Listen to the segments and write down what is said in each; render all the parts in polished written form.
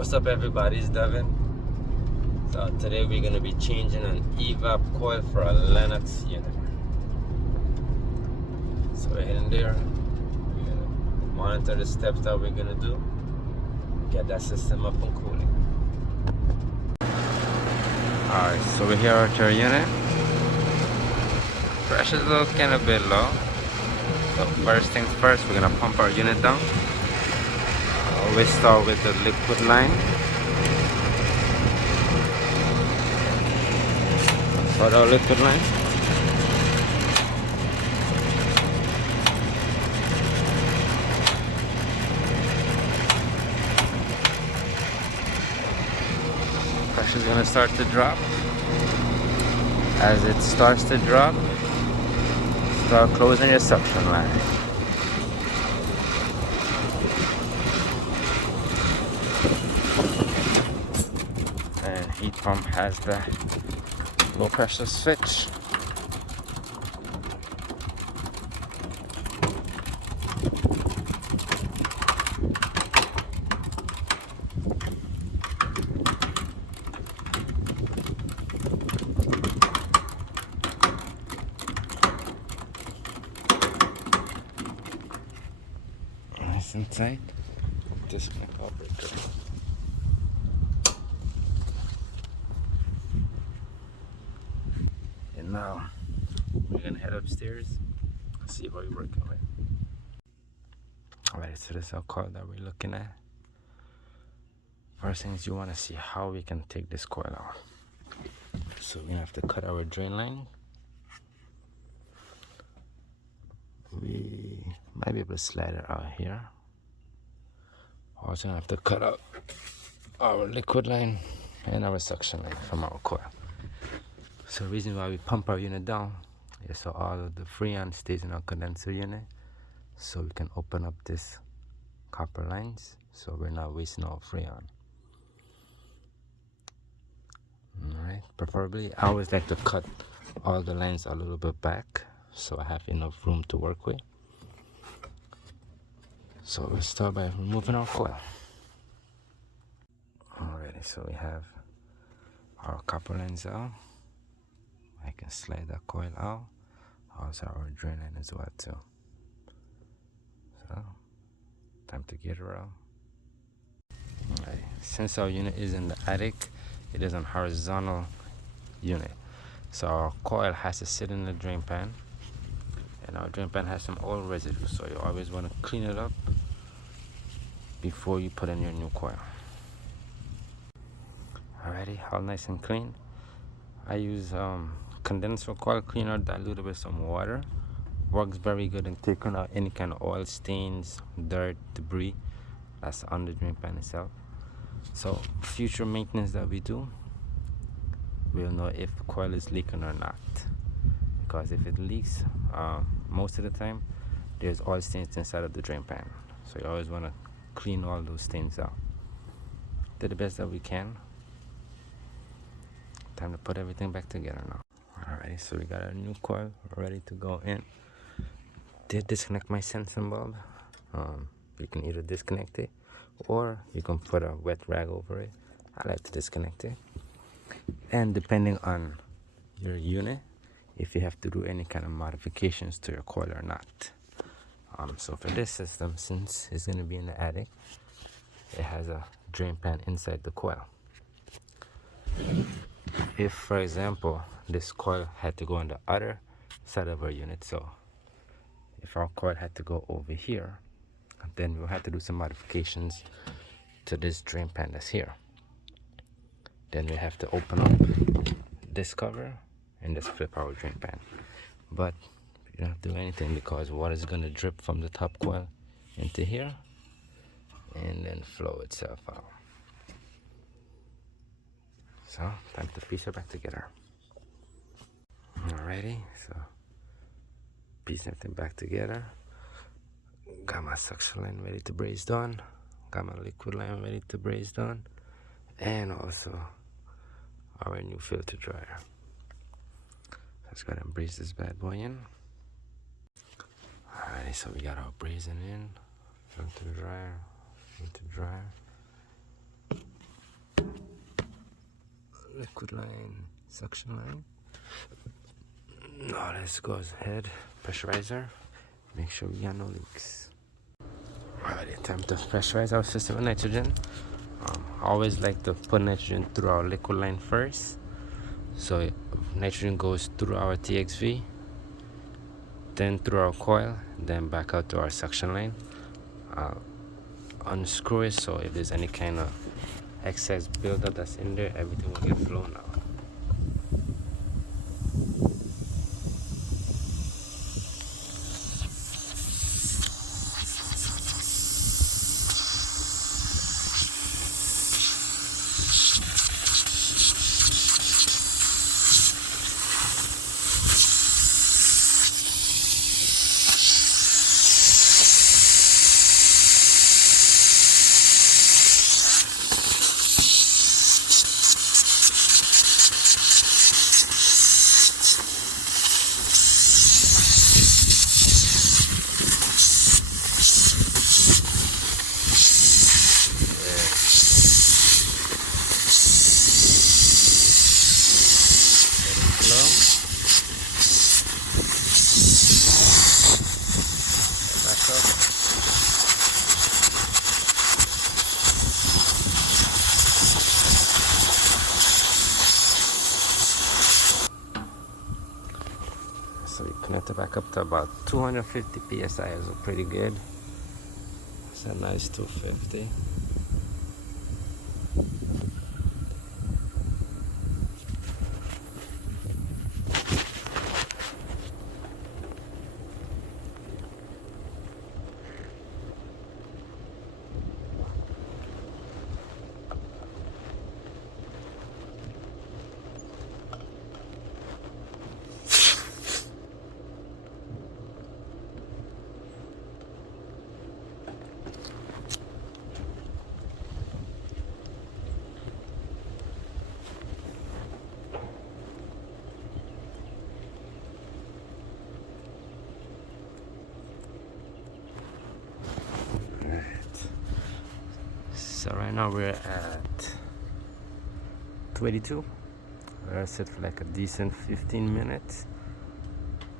What's up, everybody? It's Devin. So today we're going to be changing an Evap coil for a Lennox unit. So we're heading there. We're going to monitor the steps that we're going to do, get that system up and cooling. Alright, so we're here at our unit. Pressure's looking a bit low. So first things first, we're going to pump our unit down. We start with the liquid line. Start our liquid line. Pressure's gonna start to drop. As it starts to drop, start closing your suction line. And heat pump has the low pressure switch. Nice and tight. Disconnect our breaker. And now we're gonna head upstairs and see what we're working with. Alright, so this is our coil that we're looking at. First thing is you want to see how we can take this coil out. So we're gonna have to cut our drain line. We might be able to slide it out here. Also gonna have to cut out our liquid line and our suction line from our coil. So the reason why we pump our unit down is so all of the freon stays in our condenser unit, so we can open up this copper lines so we're not wasting our freon. Alright, preferably I always like to cut all the lines a little bit back so I have enough room to work with. So we'll start by removing our coil. Alrighty, so we have our copper lines out. I can slide that coil out. Also our drain line as well too. So time to get her out. Alright, since our unit is in the attic, it is a horizontal unit. So our coil has to sit in the drain pan. And our drain pan has some oil residue, so you always want to clean it up before you put in your new coil. Alrighty, all nice and clean. I use condenser coil cleaner diluted with some water. Works very good in taking out any kind of oil stains, dirt, debris that's on the drain pan itself. So future maintenance that we do, we'll know if the coil is leaking or not. Because if it leaks, most of the time there's oil stains inside of the drain pan, so you always want to clean all those stains out. Did the best that we can. Time to put everything back together now. Alright, so we got a new coil ready to go in. Did disconnect my sensing bulb. You can either disconnect it or you can put a wet rag over it. I like to disconnect it. And depending on your unit, if you have to do any kind of modifications to your coil or not. So for this system, since it's going to be in the attic, it has a drain pan inside the coil. If, for example, this coil had to go on the other side of our unit, so if our coil had to go over here, then we'll have to do some modifications to this drain pan that's here. Then we have to open up this cover and just flip our drain pan. But you don't have to do anything because water is going to drip from the top coil into here and then flow itself out. So time to piece it back together. Alrighty, so piece everything back together. Got my suction line ready to braze down. Got my liquid line ready to braze down. And also our new filter dryer. Let's go ahead and braze this bad boy in. Alrighty, so we got our brazing in. Filter dryer. liquid line, suction line. Now let's go ahead, pressurizer, make sure we got no leaks. Alright, time to pressurize our system with nitrogen. I always like to put nitrogen through our liquid line first. So nitrogen goes through our TXV, then through our coil, then back out to our suction line. I'll unscrew it, so if there's any kind of excess buildup that's in there, everything will get blown out. So we connect it back up to about 250 psi, is pretty good. It's a nice 250. So right now we're at 22. We're set for like a decent 15 minutes.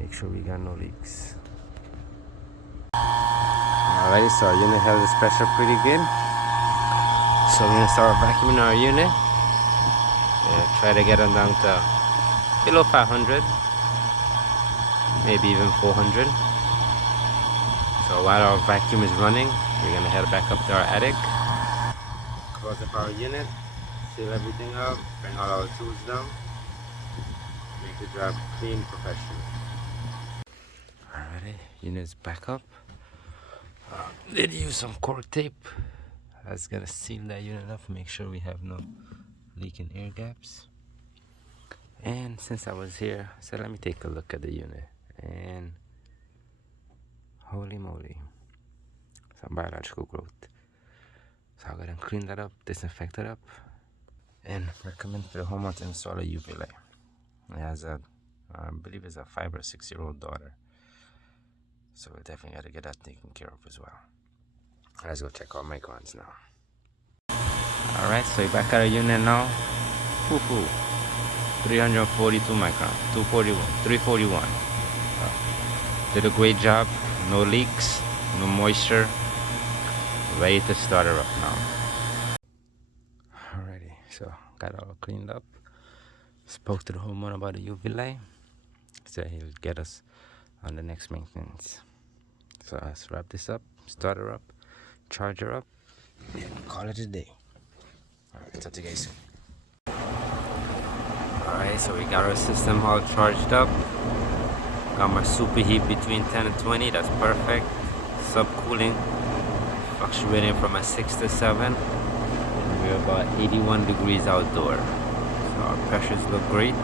Make sure we got no leaks. Alright, so our unit held this pressure pretty good. So we're gonna start vacuuming our unit. Try to get them down to below 500, maybe even 400. So while our vacuum is running, we're gonna head back up to our attic. Close up our unit, seal everything up, bring all our tools down, make the job clean, professional. Alrighty, unit's back up. Did use some cork tape. That's gonna seal that unit up, make sure we have no leaking air gaps. And since I was here, I said let me take a look at the unit. And holy moly, some biological growth. So I'll go ahead and clean that up, disinfect it up, and recommend for the homeowner to install a UV light. It has a, I believe it's a 5 or 6-year-old daughter. So we'll definitely got to get that taken care of as well. Let's go check our microns now. Alright, so we're back at our unit now. 342 micron, 241, 341. Did a great job, no leaks, no moisture. Ready to start her up now. Alrighty, so got it all cleaned up. Spoke to the homeowner about the UV light. Said he'll get us on the next maintenance. So let's wrap this up, start her up, charge her up, and call it a day. Alright, talk to you guys soon. Alright, so we got our system all charged up. Got my superheat between 10 and 20, that's perfect. Subcooling fluctuating from a 6 to 7. We're about 81 degrees outdoor. So our pressures look great.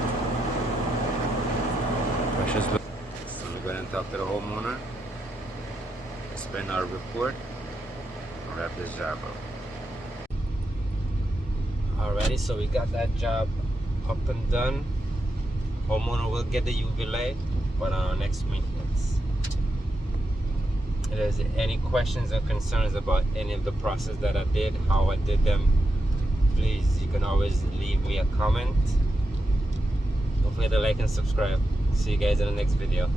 So we're going to talk to the homeowner, spend our report, and wrap this job up. Alrighty, so we got that job up and done. Homeowner will get the UV light, but on our next maintenance. If there's any questions or concerns about any of the process that I did, how I did them, please, you can always leave me a comment. Don't forget to like and subscribe. See you guys in the next video.